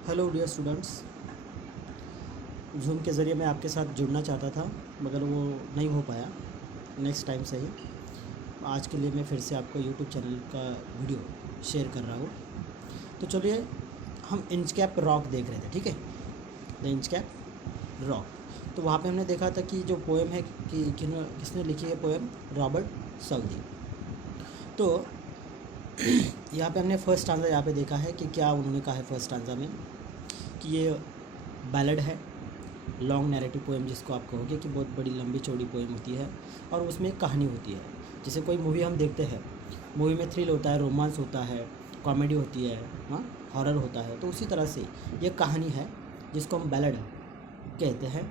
Hello dear students. Zoom के ज़रिए मैं आपके साथ जुड़ना चाहता था मगर वो नहीं हो पाया। नेक्स्ट टाइम से ही आज के लिए मैं फिर से आपको यूट्यूब चैनल का वीडियो शेयर कर रहा हूँ। तो चलिए, हम इंच कैप रॉक देख रहे थे, ठीक है। The Inchcape rock. तो वहाँ पे हमने देखा था कि जो पोएम है कि किसने लिखी है पोएम, रॉबर्ट साउदी। तो यहाँ पे हमने फर्स्ट स्टांजा यहाँ पे देखा है कि क्या उन्होंने कहा है फर्स्ट स्टांजा में कि ये बैलेड है, लॉन्ग नैरेटिव पोएम जिसको आप कहोगे कि बहुत बड़ी लंबी चौड़ी पोएम होती है और उसमें एक कहानी होती है। जैसे कोई मूवी हम देखते हैं, मूवी में थ्रिल होता है, रोमांस होता है, कॉमेडी होती है, हाँ, हॉरर होता है। तो उसी तरह से ये कहानी है जिसको हम बैलेड कहते हैं।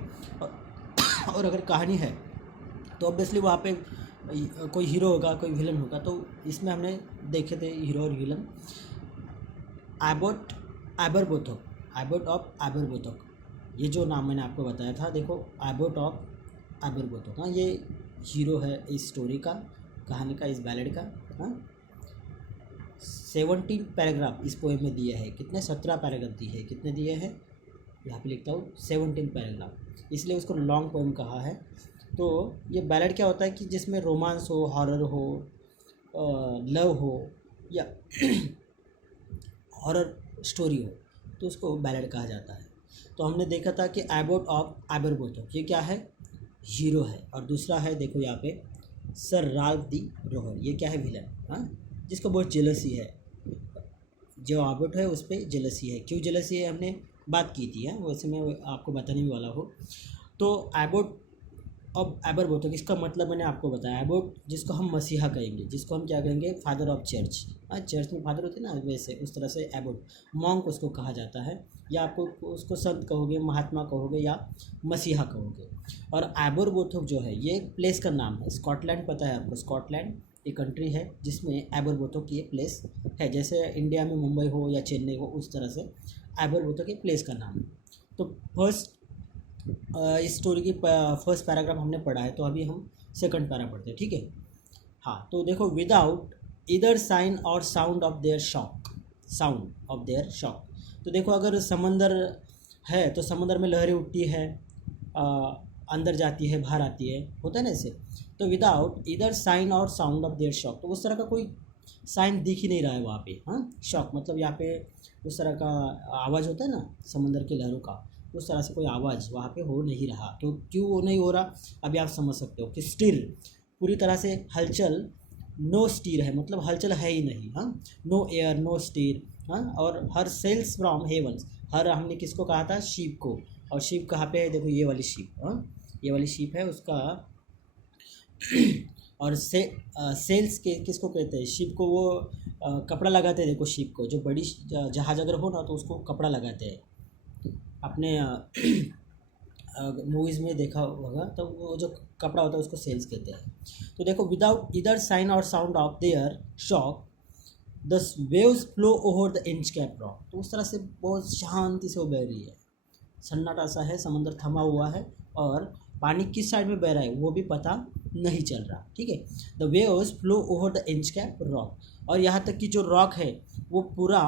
और अगर कहानी है तो ऑब्वियसली वहाँ पे कोई हीरो होगा, कोई विलन होगा। तो इसमें हमने देखे थे हीरो और विलन। एबोट एबरबोथक, एबोट ऑफ एबरबोथक, ये जो नाम मैंने आपको बताया था, देखो एबोट ऑफ एबरबोथक, हाँ, ये हीरो है इस स्टोरी का, कहानी का, इस बैलेड का। हाँ, 17 पैराग्राफ इस पोएम में दिए हैं। कितने? 17 पैराग्राफ दिए हैं। कितने दिए हैं? यहाँ पे लिखता हूँ 17 पैराग्राफ, इसलिए उसको लॉन्ग पोएम कहा है। तो ये बैलेड क्या होता है कि जिसमें रोमांस हो, हॉरर हो, लव हो या हॉरर स्टोरी हो, तो उसको बैलेड कहा जाता है। तो हमने देखा था कि एबोट ऑफ एबरबोथक ये क्या है, हीरो है। और दूसरा है, देखो यहाँ पे, सर राल्फ दी रोहर, ये क्या है, विलन, हाँ, जिसको बहुत जेलसी है। जो एबोट है उस पर जेलसी है। क्यों जेलसी है हमने बात की थी, वैसे मैं आपको बताने भी वाला हूँ। तो एबोट अब एबरबोथक, इसका मतलब मैंने आपको बताया। एबोट जिसको हम मसीहा कहेंगे, जिसको हम क्या कहेंगे, फादर ऑफ चर्च। हाँ, चर्च में फादर होते हैं ना, वैसे उस तरह से एबोट, मॉन्क उसको कहा जाता है, या आपको उसको संत कहोगे, महात्मा कहोगे, या मसीहा कहोगे। और एबरबोथक जो है ये एक प्लेस का नाम है। स्कॉटलैंड पता है आपको, स्कॉटलैंड एक कंट्री है जिसमें एबरबोथक की ये प्लेस है। जैसे इंडिया में मुंबई हो या चेन्नई हो, उस तरह से एबरबोथक एक प्लेस का नाम है। तो फर्स्ट इस स्टोरी की फर्स्ट पैराग्राफ हमने पढ़ा है, तो अभी हम सेकंड पैरा पढ़ते हैं, ठीक है। हाँ, तो देखो, विदाउट इधर साइन और sound of their shock, sound of their shock. तो देखो, अगर समंदर है तो समंदर में लहरें उठती है, अंदर जाती है, बाहर आती है, होता है ना ऐसे। तो विदाउट इधर साइन और साउंड ऑफ देयर शॉक, तो उस तरह का कोई साइन दिख ही नहीं रहा है वहाँ पे। हाँ, शॉक मतलब यहाँ पे उस तरह का आवाज़ होता है ना समंदर की लहरों का, उस तरह से कोई आवाज़ वहाँ पे हो नहीं रहा। तो क्यों वो नहीं हो रहा, अभी आप समझ सकते हो कि स्टिर, पूरी तरह से हलचल, नो स्टीर है, मतलब हलचल है ही नहीं। हाँ, नो एयर, नो स्टीर। हाँ, और her sails from heavens, her हमने किसको कहा था, शीप को। और शीप कहाँ पे है, देखो ये वाली शीप, हाँ, ये वाली शीप है उसका। और सेल्स के किसको कहते हैं, शीप को। वो कपड़ा लगाते हैं, देखो शीप को, जो बड़ी जहाज अगर हो ना तो उसको कपड़ा लगाते हैं। अपने मूवीज़ में देखा होगा, तो वो जो कपड़ा होता है उसको सेल्स कहते हैं। तो देखो, विदाउट इधर साइन और sound of their shock the waves flow over the Inchcape rock. तो उस तरह से बहुत शांति से वो बह रही है, सन्नाटा सा है, समंदर थमा हुआ है और पानी किस साइड में बह रहा है वो भी पता नहीं चल रहा, ठीक है। The waves flow over the Inchcape rock, और यहाँ तक कि जो रॉक है वो पूरा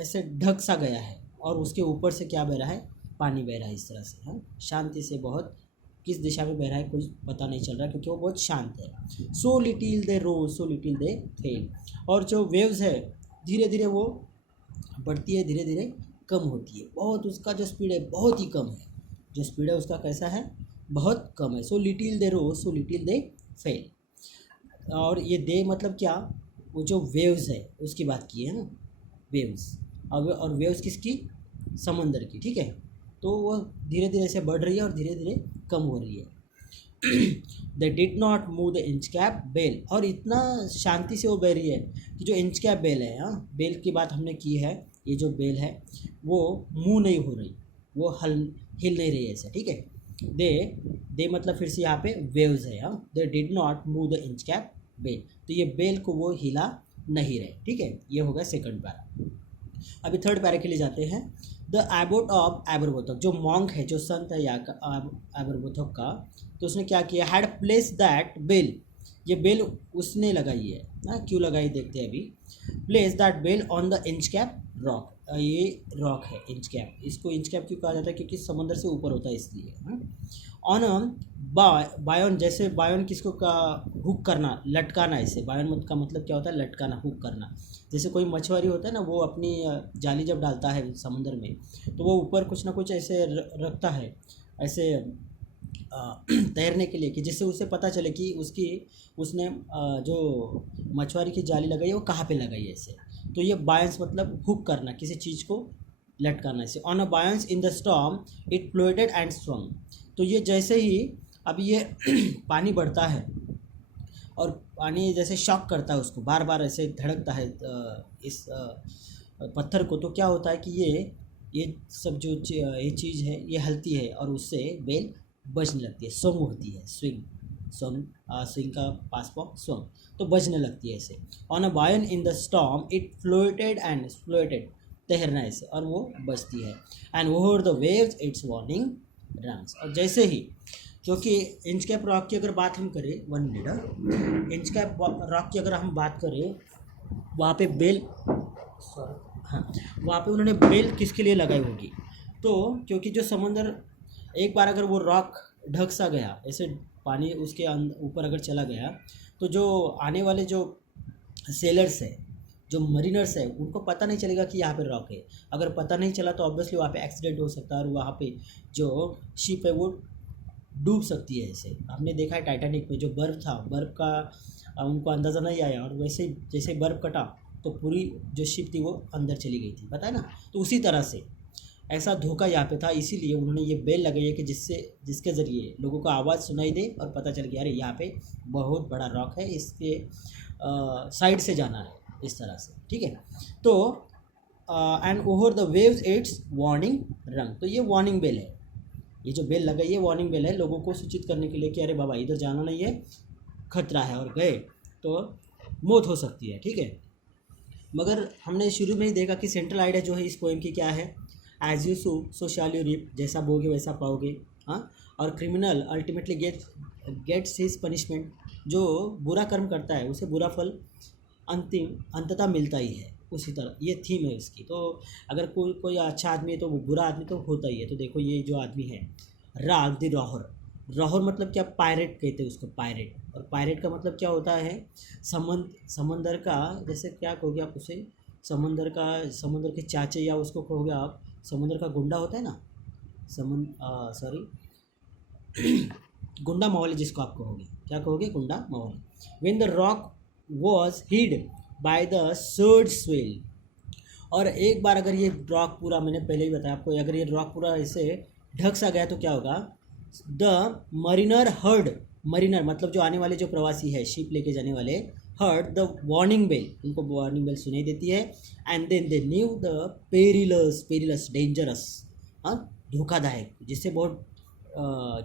ऐसे ढक सा गया है और उसके ऊपर से क्या बह रहा है, पानी बह रहा है इस तरह से। हाँ, शांति से, बहुत, किस दिशा में बह रहा है कुछ पता नहीं चल रहा क्योंकि वो बहुत शांत है। सो लिटिल दे रो, सो लिटिल दे फेल, और जो वेव्स है धीरे धीरे वो बढ़ती है, धीरे धीरे कम होती है, बहुत, उसका जो स्पीड है बहुत ही कम है, जो स्पीड है उसका कैसा है, बहुत कम है। सो लिटिल दे रो, सो लिटिल दे फेल। और ये दे मतलब क्या, वो जो वेव्स है उसकी बात की है ना, वेव्स। और वेव्स किसकी, समंदर की, ठीक है। तो वो धीरे धीरे से बढ़ रही है और धीरे धीरे कम हो रही है। They did not move the Inchcape bell, और इतना शांति से वो बह रही है कि जो इंच कैप बेल है, हाँ, बेल की बात हमने की है, ये जो बेल है वो मूव नहीं हो रही, वो हिल नहीं रही है ऐसे, ठीक है। दे मतलब फिर से यहाँ पे वेव्स है, हाँ, they did not move the Inchcape bell, तो ये बेल को वो हिला नहीं रहे, ठीक है। ये होगा सेकंड पैरा। अभी थर्ड पैरा के लिए जाते हैं। द एबोट ऑफ एबरबोथक, जो मॉन्क है, जो संत है यहाँ का एबरबोथक का, तो उसने क्या किया, हैड प्लेस दैट बेल ये बेल उसने लगाई है ना, क्यों लगाई देखते हैं अभी। Place that bell on the Inchcape rock, ये रॉक है इंच कैप, इसको इंच कैप क्यों कहा जाता है, क्योंकि समंदर से ऊपर होता है इसलिए। ऑन बायोन, जैसे बायोन किसको का हुक करना, लटकाना, इसे बायोन का मतलब क्या होता है, लटकाना, हुक करना। जैसे कोई मछुआरी होता है ना, वो अपनी जाली जब डालता है समुद्र में, तो वो ऊपर कुछ ना कुछ ऐसे रखता है, ऐसे तैरने के लिए, कि जिससे उसे पता चले कि उसने जो मछुआरी की जाली लगाई है वो कहाँ पे लगाई है ऐसे। तो ये बायंस मतलब हुक करना, किसी चीज़ को लटकाना ऐसे। On a बायंस in the storm it floated and swung. तो ये जैसे ही अब ये पानी बढ़ता है और पानी जैसे शॉक करता है उसको, बार बार ऐसे धड़कता है इस पत्थर को, तो क्या होता है कि ये सब जो ये चीज़ है ये हलती है और उससे बेल बजने लगती है, स्वंग होती है, स्विंग का पास फॉर्म स्वंग, तो बजने लगती है ऐसे। On a Bayern in the storm it floated, तैरना ऐसे, और वो बजती है। And over the waves it's warning rungs. और जैसे ही, क्योंकि इंच कैप रॉक की अगर बात हम करें, 1 मिनट, इंच कैप रॉक की अगर हम बात करें, वहाँ पे बेल, हाँ, वहाँ पे उन्होंने बेल किसके लिए लगाई होगी, तो क्योंकि जो समंदर एक बार अगर वो रॉक ढक सा गया, ऐसे पानी उसके ऊपर अगर चला गया, तो जो आने वाले जो सेलर्स है, जो मरीनर्स है, उनको पता नहीं चलेगा कि यहाँ पे रॉक है। अगर पता नहीं चला तो ऑब्वियसली वहाँ पे एक्सीडेंट हो सकता है और वहाँ पे जो शिप है वो डूब सकती है। ऐसे हमने देखा है टाइटैनिक में, जो बर्फ़ था, बर्फ़ का उनको अंदाज़ा नहीं आया, और वैसे ही जैसे बर्फ़ कटा तो पूरी जो शिप थी वो अंदर चली गई थी, पता है ना। तो उसी तरह से ऐसा धोखा यहाँ पे था, इसीलिए उन्होंने ये बेल लगाई है कि जिसके ज़रिए लोगों को आवाज़ सुनाई दे और पता चल गया अरे यहाँ पे बहुत बड़ा रॉक है, इसके साइड से जाना है, इस तरह से, ठीक है। तो and over the waves it's warning रंग, तो ये वार्निंग बेल है, ये जो बेल लगाई है वार्निंग बेल है, लोगों को सूचित करने के लिए कि अरे बाबा इधर जाना नहीं है, खतरा है, और गए तो मौत हो सकती है, ठीक है। मगर हमने शुरू में ही देखा कि सेंट्रल आइडिया जो है इस पोएम की क्या है, as you sow shall you reap, जैसा बोगे वैसा पाओगे, हाँ। और criminal ultimately gets his punishment, जो बुरा कर्म करता है उसे बुरा फल अंततः मिलता ही है, उसी तरह ये थीम है इसकी। तो अगर कोई अच्छा आदमी है तो वो बुरा आदमी तो होता ही है। तो देखो ये जो आदमी है राग द रॉहर, रॉहर मतलब क्या, पायरेट कहते हैं उसको, पायरेट। और पायरेट का मतलब क्या होता है, समंदर का, जैसे क्या कहोगे आप उसे, समंदर के चाचे, या उसको कहोगे आप समुद्र का गुंडा होता है ना, गुंडा मवाली जिसको आप कहोगे, क्या कहोगे, गुंडा मवाली। When the rock was hid by the surge's swell, और एक बार अगर ये रॉक पूरा, मैंने पहले ही बताया आपको, अगर ये रॉक पूरा ऐसे ढक सा गया तो क्या होगा, द मरीनर हर्ड, मरीनर मतलब जो आने वाले जो प्रवासी है, शिप लेके जाने वाले, हर्ड द वार्निंग बेल, उनको वार्निंग बेल सुनाई देती है। And then they knew the perilous dangerous, हाँ, धोखादायक, जिससे बहुत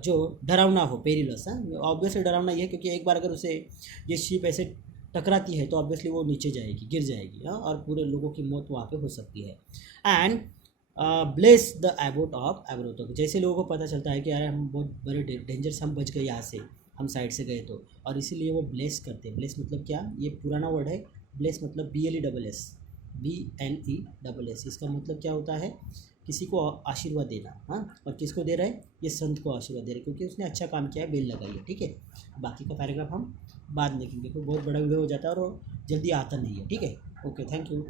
जो डरावना हो, पेरिलस, हाँ, ऑब्वियसली डरावना ये है क्योंकि एक बार अगर उसे ये शिप ऐसे टकराती है तो ऑब्वियसली वो नीचे जाएगी, गिर जाएगी, हाँ, और पूरे लोगों की मौत वहाँ पे हो सकती है। And bless the abbot of एब्रोतो, जैसे लोगों को पता चलता है कि यार हम बहुत बड़े डेंजर से हम बच गए यहाँ से, हम साइड से गए तो, और इसीलिए वो ब्लेस करते हैं। ब्लेस मतलब क्या, ये पुराना वर्ड है, ब्लेस मतलब BLESS, इसका मतलब क्या होता है, किसी को आशीर्वाद देना, हाँ। और किसको दे रहा है, ये संत को आशीर्वाद दे रहे हैं क्योंकि उसने अच्छा काम किया है, बेल लगाई है, ठीक है। बाकी का पैराग्राफ हम बाद में देखेंगे, कोई बहुत बड़ा वीडियो हो जाता है और वो जल्दी आता नहीं है, ठीक है। Okay, thank you.